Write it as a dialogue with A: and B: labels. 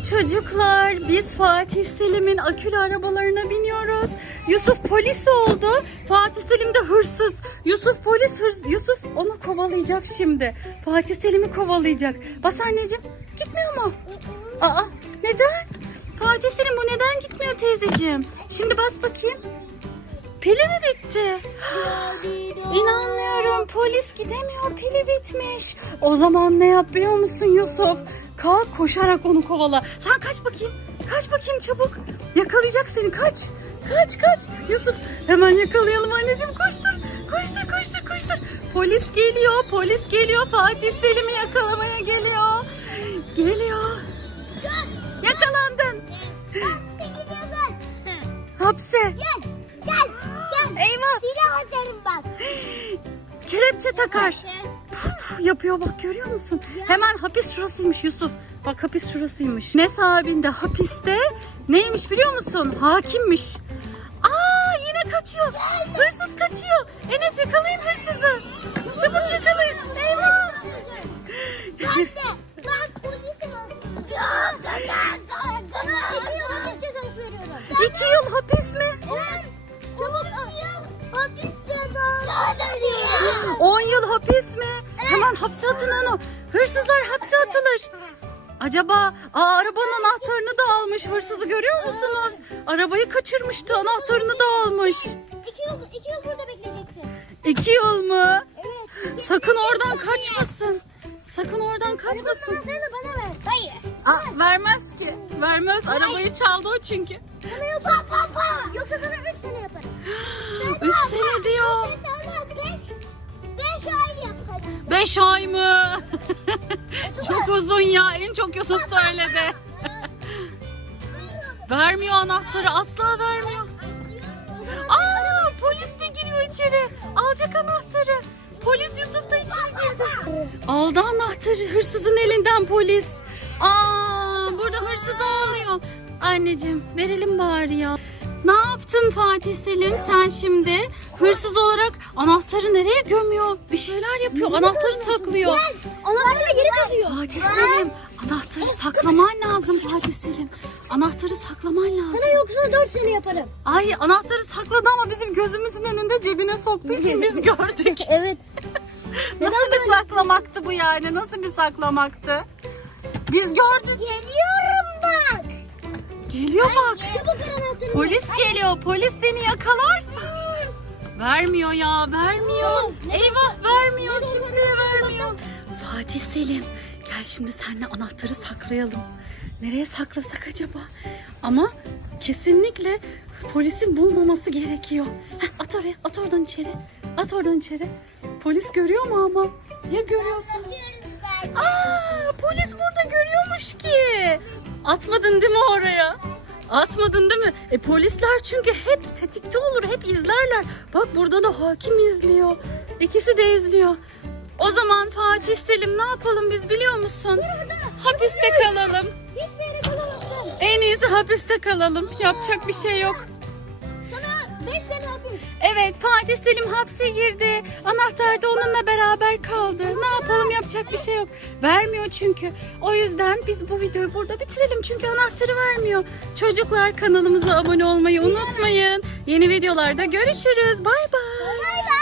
A: Çocuklar, biz Fatih Selim'in akülü arabalarına biniyoruz. Yusuf polis oldu. Fatih Selim de hırsız. Yusuf polis hırsız. Yusuf onu kovalayacak şimdi. Fatih Selim'i kovalayacak. Bas anneciğim. Gitmiyor mu? Aa, neden? Fatih Selim bu neden gitmiyor teyzeciğim? Şimdi bas bakayım. Pili mi bitti? İnanmıyorum. Polis gidemiyor. Pili bitmiş. O zaman ne yap biliyor musun Yusuf? Kalk koşarak onu kovala. Sen kaç bakayım. Kaç bakayım çabuk. Yakalayacak seni. Kaç. Kaç kaç. Yusuf hemen yakalayalım anneciğim. Koştur. Koştur koştur koştur. Polis geliyor. Polis geliyor. Fatih Selim'i yakalamaya geliyor. Geliyor. Yakalandın. Hapse.
B: Gel. Gel.
A: Eyvah.
B: Silah atarım bak.
A: Kelepçe takar. Yapıyor bak, görüyor musun? Hemen hapis şurasıymış Yusuf. Bak hapis şurasıymış. Ne sahibinde hapiste neymiş biliyor musun? Hakimmiş. Aa, yine kaçıyor. Hırsız kaçıyor. Enes yakalayın hırsızı. Çabuk yakalayın. Eyvah.
B: Bak polisim olsun. Sana 2 yıl hapis cezası veriyorum.
A: 2 yıl hapis mi?
B: Evet. Çabuk 2 yıl hapis cezası.
A: 10 yıl hapis mi? Hemen hapse atın onu. Hırsızlar hapse atılır. Acaba arabanın anahtarını da almış. Hırsızı görüyor musunuz? Arabayı kaçırmıştı. Anahtarını da almış.
B: 2 yıl burada bekleyeceksin.
A: 2 yıl mı?
B: Evet.
A: Sakın oradan kaçmasın. Sakın oradan kaçmasın.
B: Anahtarını bana ver. Hayır.
A: Vermez ki. Vermez. Arabayı çaldı o çünkü.
B: Sana yoksa Yoksa sana 3 sene yaparım.
A: 3 sene diyor.
B: Sana 5 ay yaparım.
A: 5 ay mı? Çok uzun ya. En çok Yusuf söyledi. Vermiyor anahtarı. Asla vermiyor. Aa, polis de giriyor içeri. Alacak anahtarı. Polis Yusuf da içeri girdi. Aldı anahtarı hırsızın elinden polis. Aa, burada hırsız ağlıyor. Anneciğim verelim bari ya. Ne yaptın Fatih Selim? Sen şimdi hırsız olarak anahtarı nereye gömüyor? Bir şeyler yapıyor. Anahtarı saklıyor.
B: Anahtarı geri kazıyor.
A: Fatih Selim, anahtarı saklaman lazım Fatih Selim. Anahtarı saklaman lazım.
B: Sana yoksa 4 sene yaparım.
A: Ay, anahtarı sakladı ama bizim gözümüzün önünde cebine soktuğu için biz gördük.
B: Evet.
A: Nasıl bir saklamaktı bu yani? Nasıl bir saklamaktı? Biz gördük.
B: Geliyorum bak.
A: Geliyor bak.
B: Çabuk ver anahtarı.
A: Polis geliyor. Polis seni yakalarsa. Vermiyor ya, vermiyor. Eyvah, vermiyor. Kimseye vermiyor. Fatih Selim, gel şimdi seninle anahtarı saklayalım. Nereye saklasak acaba? Ama kesinlikle polisin bulmaması gerekiyor. Heh, at oraya, at oradan içeri. At oradan içeri. Polis görüyor mu ama? Ya görüyorsa? Aa, polis burada görüyormuş ki. Atmadın değil mi oraya? Atmadın değil mi? Polisler çünkü hep tetikte olur, hep izlerler. Bak burada da hakim izliyor. İkisi de izliyor. O zaman Fatih Selim ne yapalım biz biliyor musun? Hapiste kalalım.
B: Hiçbir yere kalamazsın.
A: En iyisi hapiste kalalım. Yapacak bir şey yok.
B: Sana 5 sene hapis.
A: Evet, Fatih Selim hapse girdi. Anahtar da onunla beraber kaldı. Ne yapalım, yapacak bir şey yok. Vermiyor çünkü. O yüzden biz bu videoyu burada bitirelim. Çünkü anahtarı vermiyor. Çocuklar, kanalımıza abone olmayı unutmayın. Yeni videolarda görüşürüz. Bay bay.
B: Bay bay.